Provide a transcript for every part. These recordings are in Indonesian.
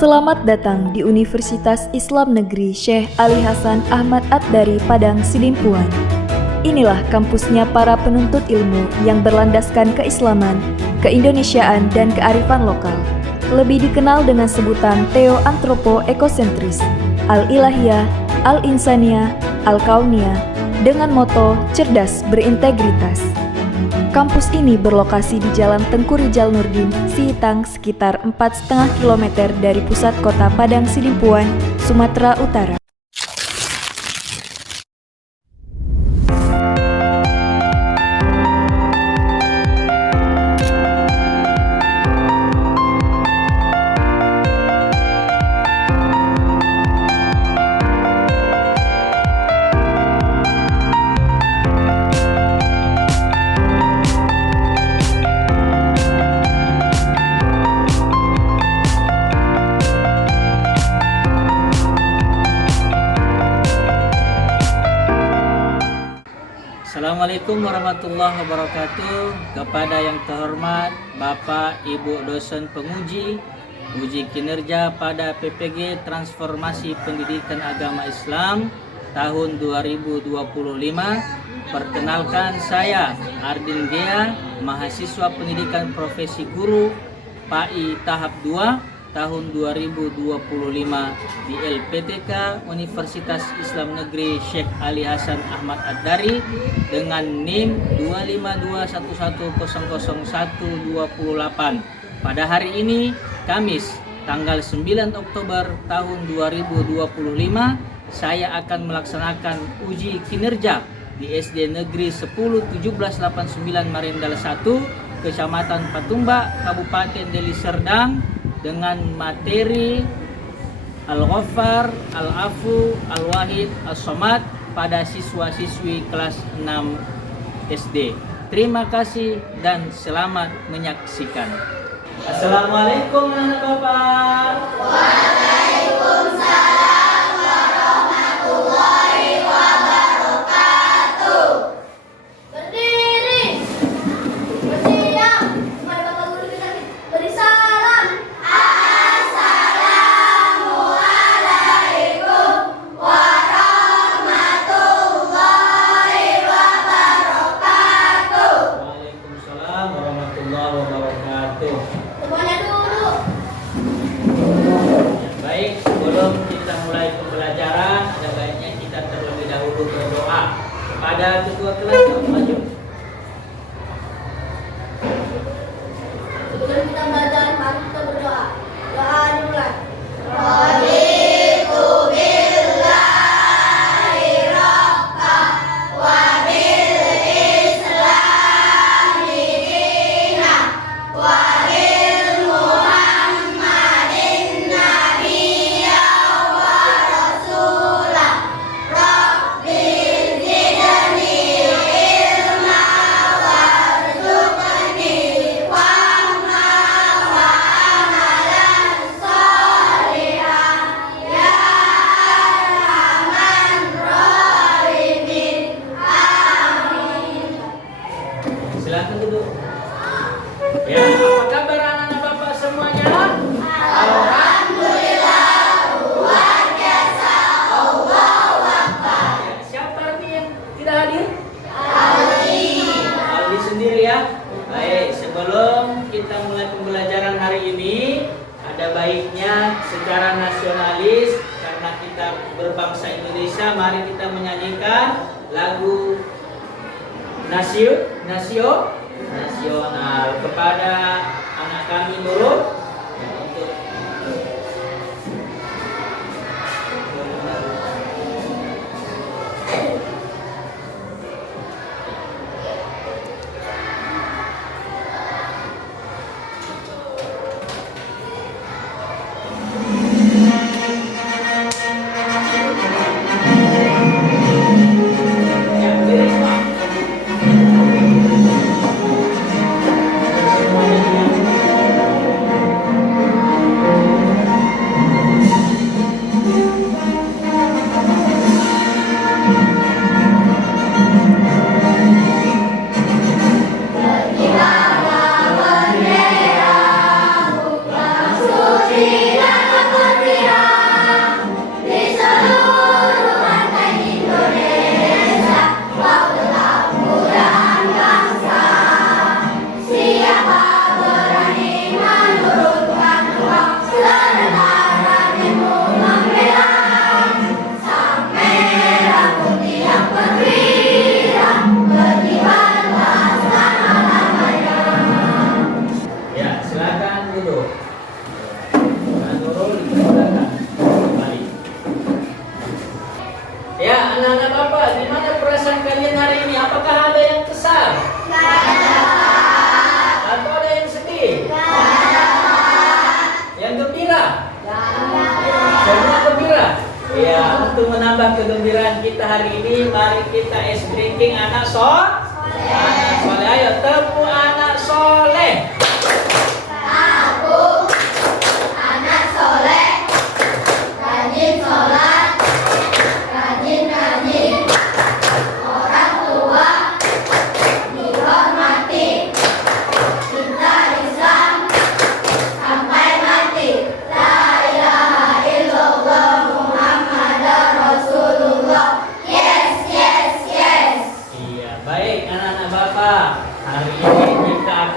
Selamat datang di Universitas Islam Negeri Syekh Ali Hasan Ahmad Ad-Dari Padang Sidimpuan. Inilah kampusnya para penuntut ilmu yang berlandaskan keislaman, keindonesiaan, dan kearifan lokal. Lebih dikenal dengan sebutan Theo-Antropo-Ekosentris, Al-Ilahiyah, Al-Insaniyah, Al-Kauniyah, dengan moto cerdas berintegritas. Kampus ini berlokasi di Jalan Tengku Rijal Nurdin, Sihitang, sekitar 4,5 km dari pusat kota Padang Sidimpuan, Sumatera Utara. Assalamualaikum warahmatullahi wabarakatuh. Kepada yang terhormat Bapak Ibu dosen penguji uji kinerja pada PPG Transformasi Pendidikan Agama Islam tahun 2025. Perkenalkan, saya Ardin Gea, mahasiswa pendidikan profesi guru PAI tahap 2 tahun 2025 di LPTK Universitas Islam Negeri Syekh Ali Hasan Ahmad Ad-Dari dengan NIM 251000128. Pada hari ini, Kamis, tanggal 9 Oktober tahun 2025, saya akan melaksanakan uji kinerja di SD Negeri 10-1789 Marindal 1, Kecamatan Patumba, Kabupaten Deli Serdang, dengan materi Al-Ghaffar, Al-Afu, Al-Wahid, As-Somad pada siswa-siswi kelas 6 SD. Terima kasih dan selamat menyaksikan. Assalamualaikum anak bapak. Waalaikumsalam warahmatullahi wabarakatuh. Berdiri, bersiap. Mari Bapak Guru kita beri salam. Assalamualaikum warahmatullahi wabarakatuh. Waalaikumsalam warahmatullahi wabarakatuh. Semuanya dulu. Baik, sebelum kita mulai pembelajaran, ada baiknya kita terlebih dahulu berdoa kepada ketua kelas. Maju. Sebelum kita belajar, mari kita berdoa. Doa dimulai. Raditu billahi rabba wa bil islami dina wa bil muhammadin nabiyya wa rasulah. Rabbi zidni ilma warzuqni fahma wa amalan sholihan ya arhaman rahimin. Amin. Silakan duduk. Ya, apa kabar anak-anak bapak semuanya? Alhamdulillah, luar biasa. Allahu Akbar. Ya, siapa nih yang tidak hadir? Aldi. Aldi sendiri ya. Baik, sebelum kita mulai pembelajaran hari ini, ada baiknya secara nasionalis karena kita berbangsa Indonesia, mari kita menyanyikan lagu nasional kepada anak kami Nurul. Ya, untuk ya, beri Pak. Berkibarlah bendera, bukan suci dan Ya, anak-anak Bapak, gimana perasaan kalian hari ini? Apakah ada yang kesal? Atau ada yang sedih? Yang gembira? Semua gembira? Ya, untuk menambah kegembiraan kita hari ini, mari kita es drinking anak soleh. Ayo, tepuk anak soleh.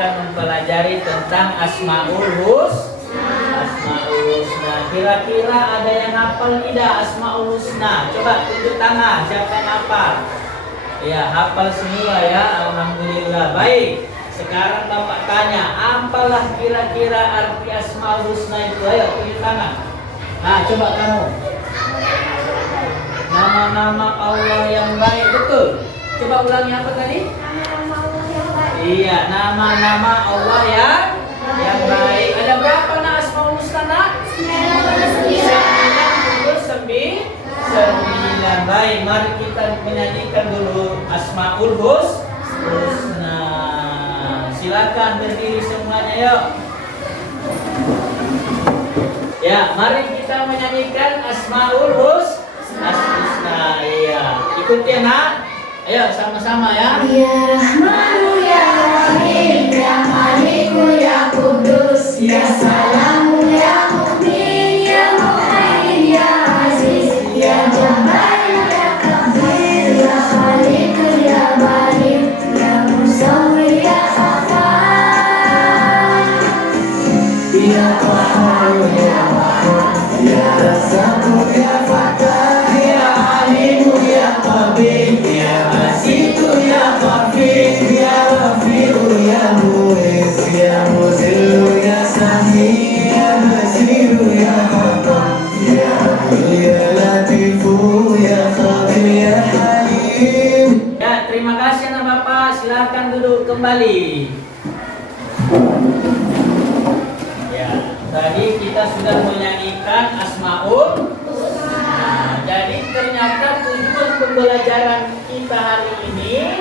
Mempelajari tentang Asmaul Husna. Kira-kira ada yang hafal tidak Asmaul Husna? Coba tunjuk tangan, siapa yang hafal? Ya, hafal semua ya, alhamdulillah. Baik, sekarang Bapak tanya, apalah kira-kira arti Asmaul Husna itu? Ayo, tunjuk tangan. Nah, coba kamu. Nama-nama Allah yang baik, betul. Coba ulangi apa tadi? Iya, nama-nama Allah yang baik. Ada berapa nama Asmaul Husna? 99. Baik, mari kita menyanyikan dulu Asmaul Husna. Silakan berdiri semuanya, yuk. Ya, mari kita menyanyikan Asmaul Husna. Iya, ikuti ya, nak. Ayo sama-sama ya. Ya Rahmanu ya Rahim, ya Maliku ya Kudus, ya Salamu ya Mu'min, ya Muhaimin ya Aziz, ya Jabbar ya Kabir, ya Khaliq ya Barik, ya Musawwir ya Ghafar, ya Qahhar ya Wahhab, ya Razzaq ya Fattah, ya Alim ya Qabir, ya Basitu ya Ghafir, ya Ghafiru ya Mu'izz, ya Muzillu ya Sami, ya Basiru ya Haqqan, ya Adil ya Latifu, ya Khabir ya Halim. Ya, terima kasih anak Bapak. Silakan duduk kembali. Ya, tadi kita sudah menyanyikan Asmaul. Jadi ternyata tujuan pembelajaran kita hari ini,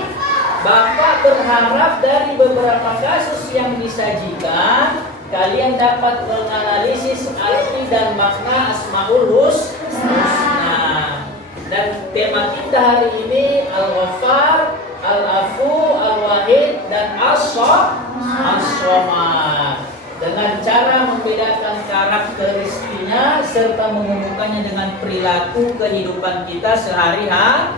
Bapak berharap dari beberapa kasus yang disajikan, kalian dapat menganalisis arti dan makna Asmaul Husna. Dan tema kita hari ini Al-Ghaffar, Al-Afu, Al-Wahid, dan As-Somad. Dengan cara membedakan karakteristiknya serta menghubungkannya dengan perilaku kehidupan kita sehari-hari.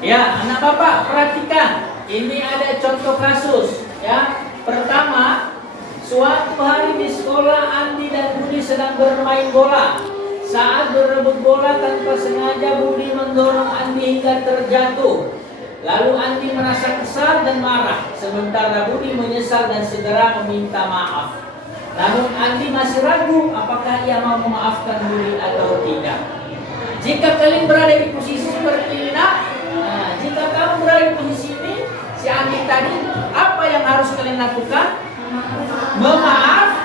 Ya, anak Bapak perhatikan. Ini ada contoh kasus ya. Pertama, suatu hari di sekolah Andi dan Budi sedang bermain bola. Saat berebut bola tanpa sengaja Budi mendorong Andi hingga terjatuh. Lalu Andi merasa kesal dan marah, sementara Budi menyesal dan segera meminta maaf. Namun Andi masih ragu apakah ia mau memaafkan Budi atau tidak. Jika kalian berada di posisi seperti ini, jika kamu berada di posisi ini, si Andi tadi, apa yang harus kalian lakukan? Memaafkan.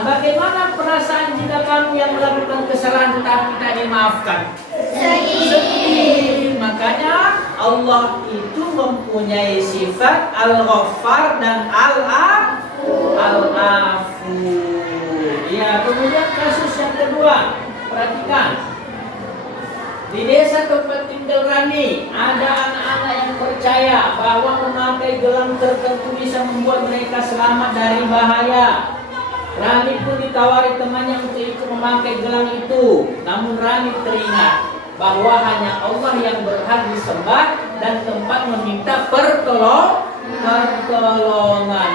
Bagaimana perasaan jika kamu yang melakukan kesalahan tetapi tak dimaafkan? Sedih. Makanya Allah itu mempunyai sifat Al-Ghaffar dan Al-Afu. Ya, kemudian kasus yang kedua, perhatikan. Di desa tempat tinggal Rani, ada anak-anak yang percaya bahwa memakai gelang tertentu bisa membuat mereka selamat dari bahaya. Rani pun ditawari temannya untuk ikut memakai gelang itu. Namun Rani teringat bahwa hanya Allah yang berhak disembah dan tempat meminta pertolongan.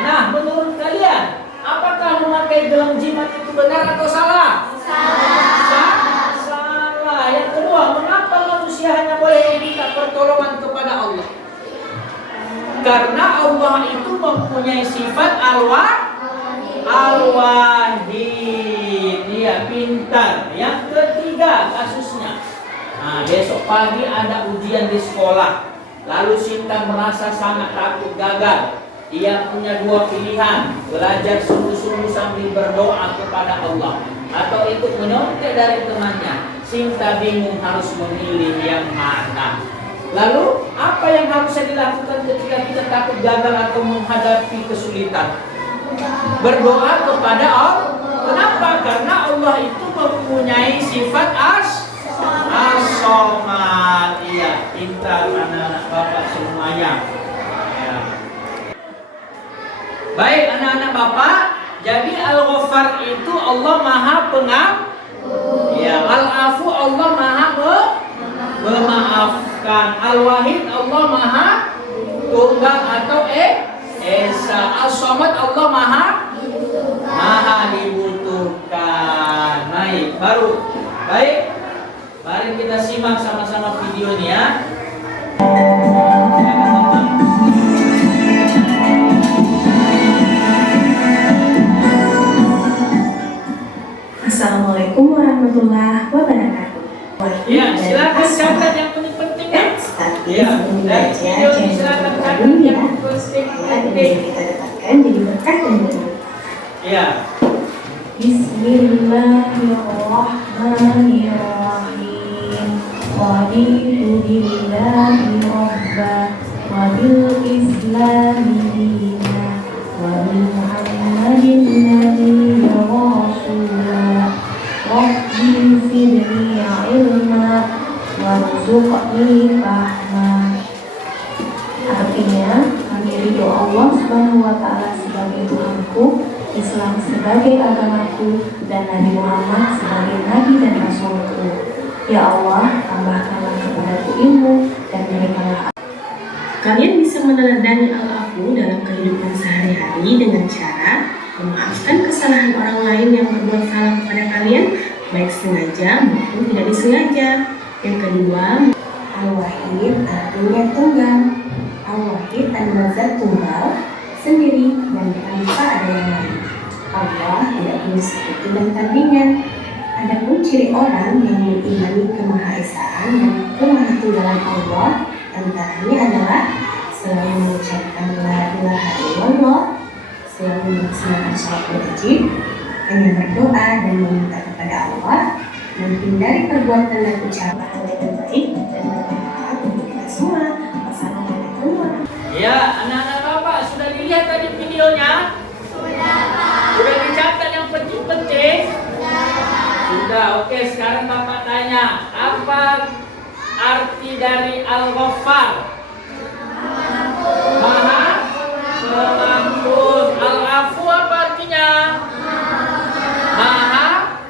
Nah, menurut kalian, apakah memakai gelang jimat itu benar atau salah? Salah. Yang kedua, mengapa manusia hanya boleh meminta pertolongan kepada Allah? Karena Allah itu mempunyai sifat Al-Wahid. Iya, pintar. Yang ketiga, Nah, besok pagi ada ujian di sekolah. Lalu Sinta merasa sangat takut gagal. Ia punya dua pilihan, belajar sungguh-sungguh sambil berdoa kepada Allah, atau ikut menyontek dari temannya. Sinta bingung harus memilih yang mana. Lalu, apa yang harus dilakukan ketika kita takut gagal atau menghadapi kesulitan? Berdoa kepada Allah. Kenapa? Karena Allah itu mempunyai sifat as-somad. Iya, pintar anak-anak Bapak semuanya. Ya. Baik anak-anak Bapak, jadi Al-Ghaffar itu Allah Maha Pengampun. Ya, Al-Afu Allah Maha memaafkan. Al-Wahid Allah Maha Tunggal atau Esa. As-Somad Allah Maha dibutuhkan. Baik. Mari kita simak sama-sama videonya. Assalamualaikum warahmatullahi wabarakatuh. Ya, silakan catat yang penting-penting. Ya, dari video ini silakan catat yang penting-penting. Kita dapatkan jadi berkah dan bermanfaat. Ya. Bismillahirrahmanirrahim. Raditu billahi rabba wa bil islami dina wa bi Muhammadin nabiyya wa rasula. Rabbi zidni ilma warzuqni fahma. Artinya, kami ridho Allah Subhanahu wa Ta'ala sebagai Tuhanku, Islam sebagai agamaku, dan Nabi Muhammad sebagai Nabi dan Rasulku. Ya Allah, tambahkanlah kepadaku ilmu dan berikanlah. Kalian bisa meneladani Al-Afu dalam kehidupan sehari-hari dengan cara memaafkan kesalahan orang lain yang berbuat salah kepada kalian, baik sengaja maupun tidak disengaja. Yang kedua, Al-Wahid artinya tunggal. Al-Wahid adalah zat tunggal, sendiri, dan tanpa ada yang lain. Allah tidak punya sekutu dan tandingan. Adapun ciri orang yang mengimani kemahaesaan dan kemahatunggalan Allah, antaranya adalah selalu mengucapkan la ilaha illallah, selalu melaksanakan sholat wajib, hanya berdoa dan meminta kepada Allah, menghindari perbuatan dan ucapan yang baik dan bermanfaat untuk kita semua. Wassalamualaikum warahmatullahi wabarakatuh. Ya, anak-anak Bapak sudah dilihat tadi videonya? Sudah dicatat yang penting-penting? Sudah, oke. Sekarang Bapak tanya, apa arti dari Al-Ghaffar? Maha Pengampun. Al-Afu apa artinya? Maha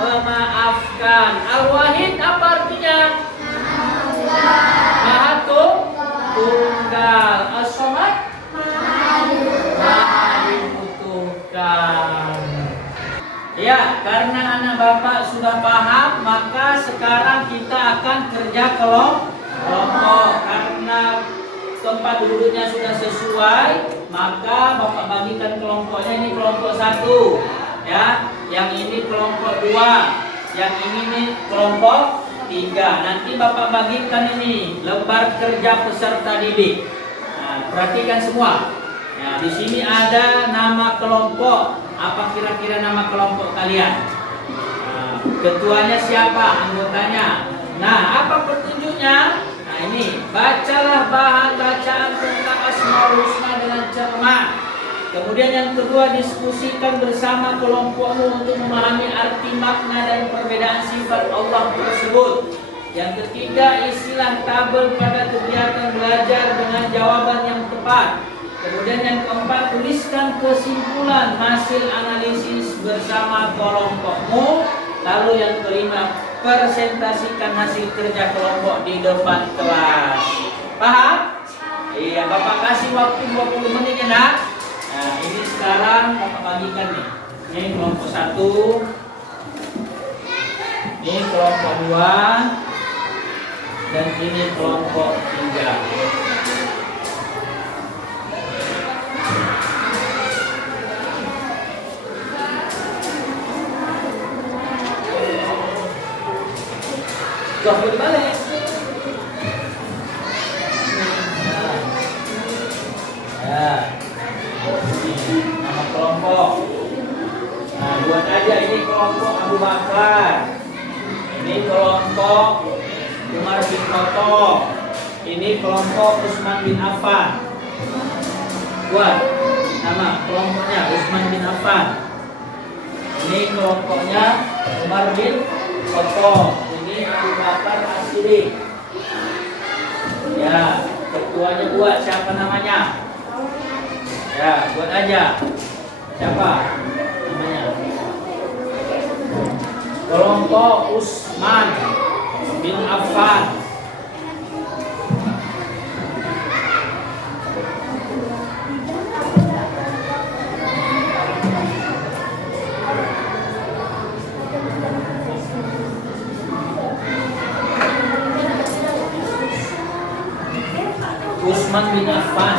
memaafkan. Al-Wahid apa artinya? Maha tunggal. As-Somad Maha dibutuhkan. Ya, karena anak Bapak sudah paham, maka sekarang kita akan kerja kelompok. Karena tempat duduknya sudah sesuai, maka Bapak bagikan kelompoknya. Ini kelompok 1, ya. Yang ini kelompok 2, yang ini nih kelompok 3. Nanti Bapak bagikan ini lembar kerja peserta didik. Nah, perhatikan semua. Ya, di sini ada nama kelompok. Apa kira-kira nama kelompok kalian? Nah, ketuanya siapa? Anggotanya. Nah, apa petunjuknya? Nah, ini bacalah bahan bacaan tentang Asmaul Husna dengan cermat. Kemudian yang kedua, diskusikan bersama kelompokmu untuk memahami arti, makna, dan perbedaan sifat Allah tersebut. Yang ketiga, isilah tabel pada kegiatan belajar dengan jawaban yang tepat. Kemudian yang keempat, tuliskan kesimpulan hasil analisis bersama kelompokmu. Lalu yang kelima, presentasikan hasil kerja kelompok di depan kelas. Paham? Iya, Bapak kasih waktu 20 menit ya nak. Nah, ini sekarang Bapak bagikan nih. Ini kelompok 1, ini kelompok 2, dan ini kelompok 3. Tuh, boleh balik. Ya. Nama kelompok. Nah, buat aja ini kelompok Abu Bakar. Ini kelompok Umar bin Khattab. Ini kelompok Utsman bin Affan. Buat nama kelompoknya Utsman bin Affan. Ini kelompoknya Umar bin Khattab. Ini Abu Bakar As-Siddiq. Ya, ketuanya buat siapa namanya? Ya, buat aja. Siapa namanya? Kelompok Utsman bin Affan. Utsman bin Affan.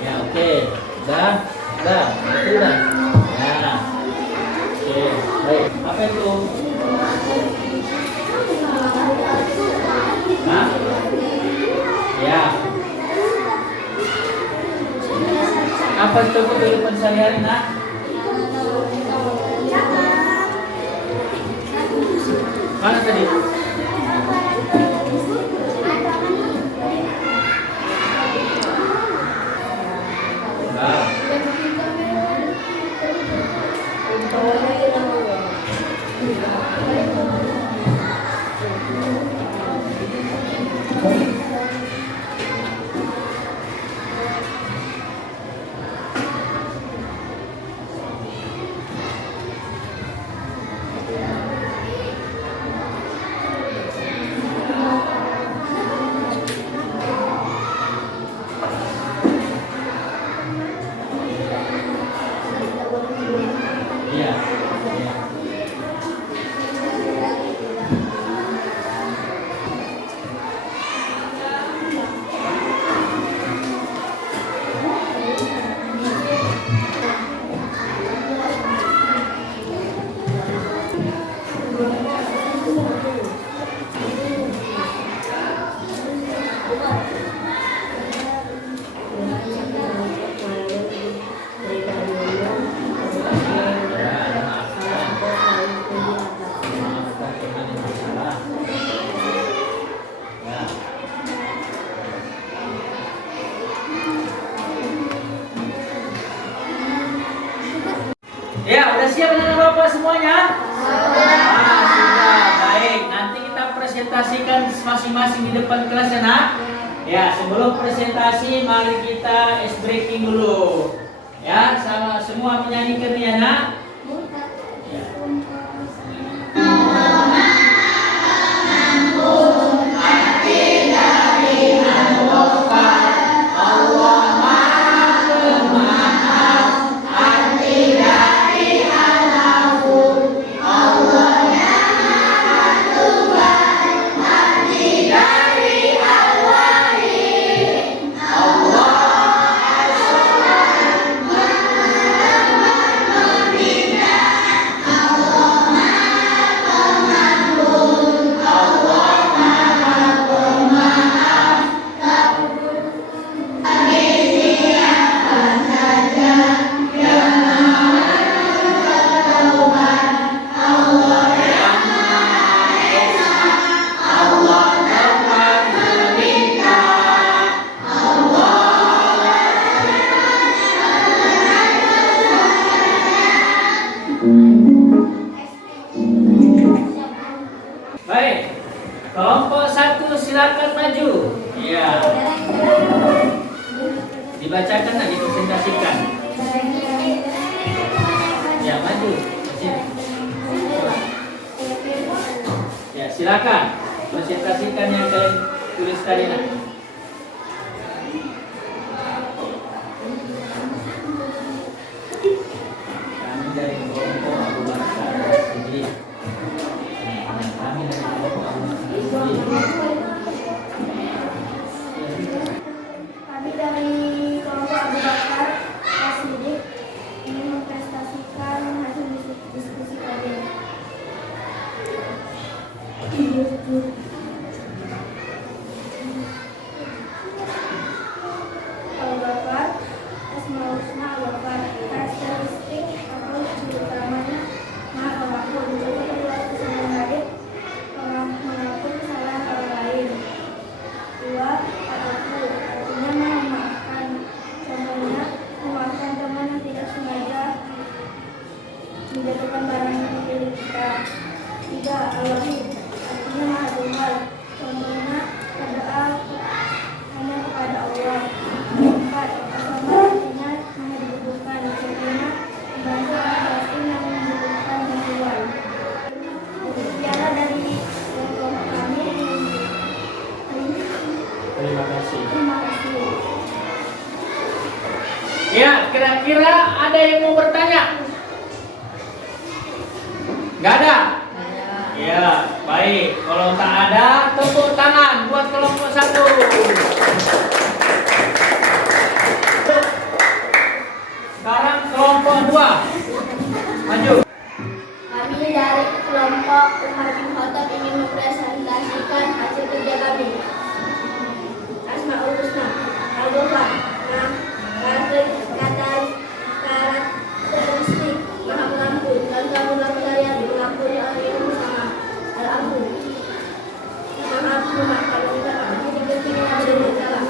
Ya, oke. Dah. Betul dah. Ya. Oke, baik. Apa itu? Hah? Ya. Apa itu kehidupan sehari-hari, Nak? Mana tadi? Iya. Ya, udah siap dengan Bapak semuanya? Sudah. Baik, nanti kita presentasikan masing-masing di depan kelas ya, Nak. Ya, sebelum presentasi mari kita ice breaking dulu. Ya, sama semua menyanyikan ya, Nak. Ya. Allah Ya. Dibacakan dan dipresentasikan. Ya, maju. Sini. Ya, silakan. Presentasikan yang kalian tulis tadi. Nah. Kami dari kelompok Abu Bakar Siddiq. Kami dari kelompok Abu Bakar Siddiq. Kami dari kelompok Abu Bakar As-Siddiq ingin mempresentasikan hasil diskusi kami. Abu Bakar, Asmaul Husna Abu Bakar, karakteristik atau ciri utamanya maha pengaku, mencoba perilaku sama hadir, mengaku kesalahan orang lain. 2. Al-Afu, artinya memaafkan. Contohnya, memaafkan teman yang tidak sengaja menjatuhkan barang milik kita. 3. Al-Wahid, artinya maha tunggal. Contohnya, berdoa hanya kepada Allah. 4. Al-Samad, artinya maha dibutuhkan. Contohnya, membantu orang miskin yang membutuhkan bantuan. Demikianlah dari kelompok kami. Terima kasih. Terima kasih. Ya, kira-kira ada yang mau bertanya? Nggak ada? Ya, baik. Kalau tak ada, tepuk tangan buat kelompok 1. Sekarang kelompok 2. Maju. Kami dari kelompok Umar bin Khattab ingin mempresentasikan hasil kerja kami. Asmaul Husna, Al-Ghafar, karakteristik maha pengampun, dan kamu saya mengampuni orang yang sama. Al-Afu, maha memaafkan, tidak dibenci dengan salah.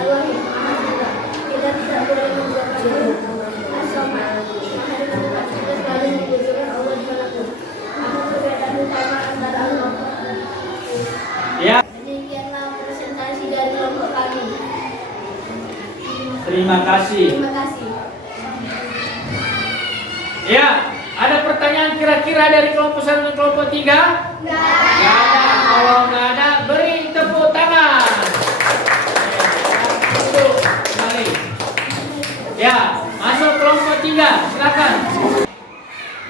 Al-Wahid, maha tunggal, kita tidak boleh membuat malu. As-Samad, maha dibutuhkan, kita selalu membutuhkan Allah dimanapun. Apa perbedaan utama antara Allah? Ya. Demikianlah presentasi dari kelompok kami. Terima kasih. Terima kasih. Ya, ada pertanyaan kira-kira dari kelompok 1 dan kelompok 3? Nggak ada. Kalau nggak ada, beri tepuk tangan. Duduk kembali. Ya, masuk kelompok 3. Silakan.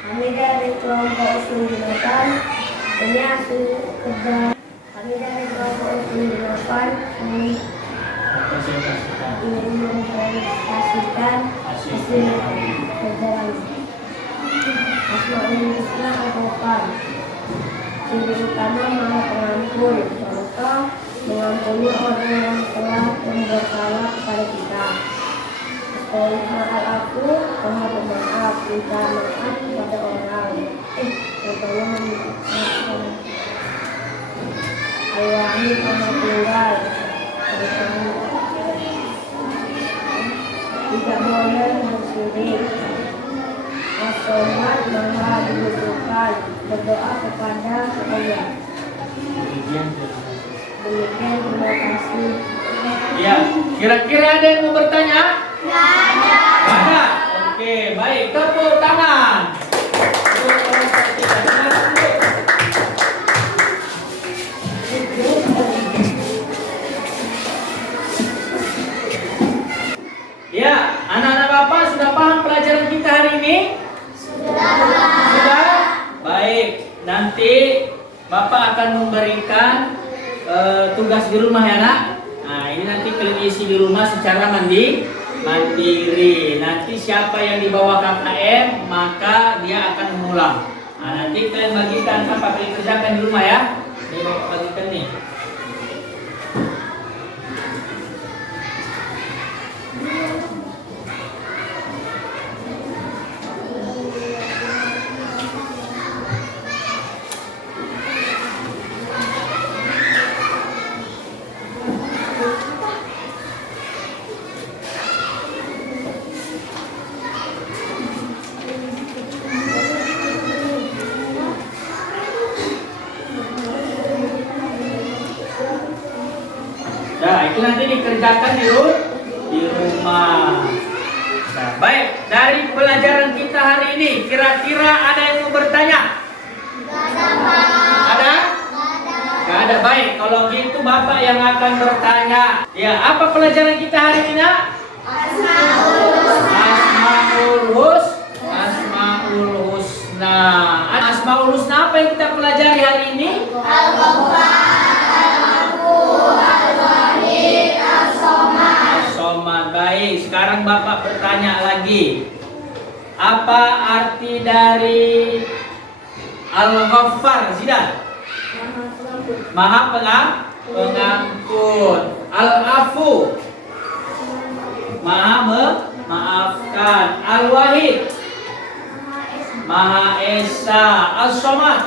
Kami dari kelompok usul 8 ini hasil kerja. Kami dari kelompok usul 8 ingin mempresentasikan hasil kerja kami. Asmaul Husna Al-Ghafar, ciri utama maha pengampun. Contoh, mengampuni orang yang telah membuat salah kepada kita. Al-Afu, maha pemaaf, minta maaf kepada orang. Contohnya memaafkan. Al-Wahid, maha tunggal. Tidak boleh bersirik. As-Samad, maha dibutuhkan, berdoa kepada Allah. Demikian, terima kasih. Ya, kira-kira ada yang mau bertanya? Nggak ada. Nggak ada. Oke, baik. Tepuk tangan. Untuk kelompok 3. Silakan, duduk. Ya, anak-anak Bapak sudah paham pelajaran kita hari ini? Sudah? Baik, nanti Bapak akan memberikan tugas di rumah ya nak. Nah, ini nanti kalian isi di rumah secara mandiri. Nanti siapa yang di bawah KKM maka dia akan mengulang. Nah, nanti kalian bagikan apa kalian kerjakan di rumah ya. Ini Bapak bagikan nih. Nah, itu nanti dikerjakan di rumah. Nah, baik, dari pelajaran kita hari ini, kira-kira ada yang mau bertanya? Ada? Gak ada. Baik, kalau gitu Bapak yang akan bertanya. Ya, apa pelajaran kita hari ini, Nak? Asmaul Husna. Asmaul Husna apa yang kita pelajari hari ini? As-Somad. Baik, sekarang Bapak bertanya lagi. Apa arti dari Al-Ghaffar, Zidan? Maha pengampun. Al-Afu, Maha memaafkan. Al-Wahid, Maha Esa. As-Somad,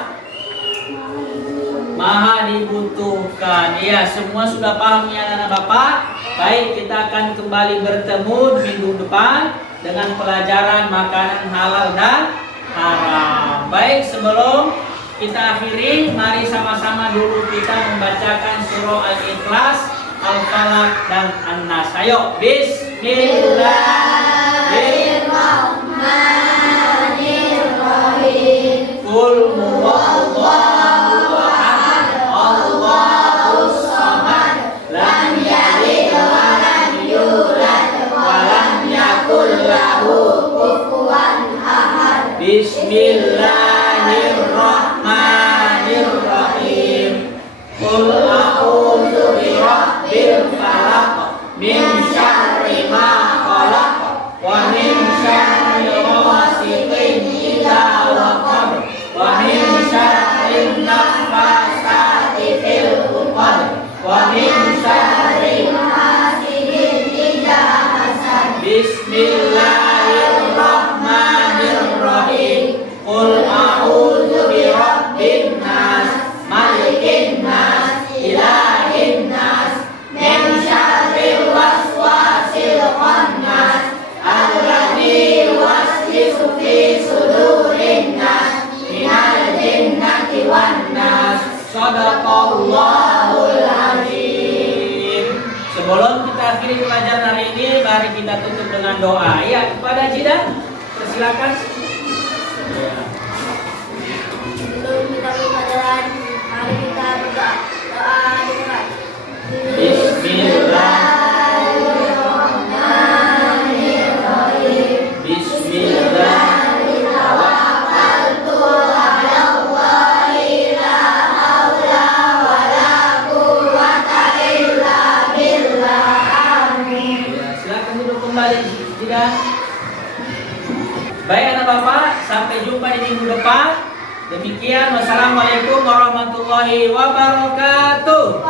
Maha dibutuhkan. Ya, semua sudah paham ya anak Bapak. Baik, kita akan kembali bertemu minggu depan dengan pelajaran makanan halal dan haram. Baik, sebelum kita akhiri, mari sama-sama dulu kita membacakan surah Al-Ikhlas, Al-Falaq dan An-Nas. Ayo, Bismillahirrahmanirrahim. Qul huwallahu ahad, Allahus samad, lam yalid wa lam yulad wa lam yakul lahu kufuwan ahad. Bismillahirrahmanirrahim. Qul a'udzu birabbil falaq, min syarri ma khalaq, wa min syarri ghasiqin idza waqab, wa min syarri naffasati fil 'uqad, wa min syarri hasidin idza hasad. Bismillahirrahmanirrahim. Qul a'udzu birabbin nas, malikin nas, ilahin nas, min syarril waswasil khannas, alladzi yuwaswisu fi sudurin nas, minal jinnati wan nas. Shadaqallahul azim. Sebelum kita akhiri pelajaran hari ini, mari kita tutup dengan doa. Ya, kepada Jidan, persilakan. Sebelum kita pelajaran, mari kita berdoa. Doa dimulai. Bismillahirrahmanirrahim. Bismillahirrahmanirrahim. Ya, silakan duduk kembali, Jidan. Baik anak Bapak, sampai jumpa di minggu depan. Demikian, wassalamualaikum warahmatullahi wabarakatuh.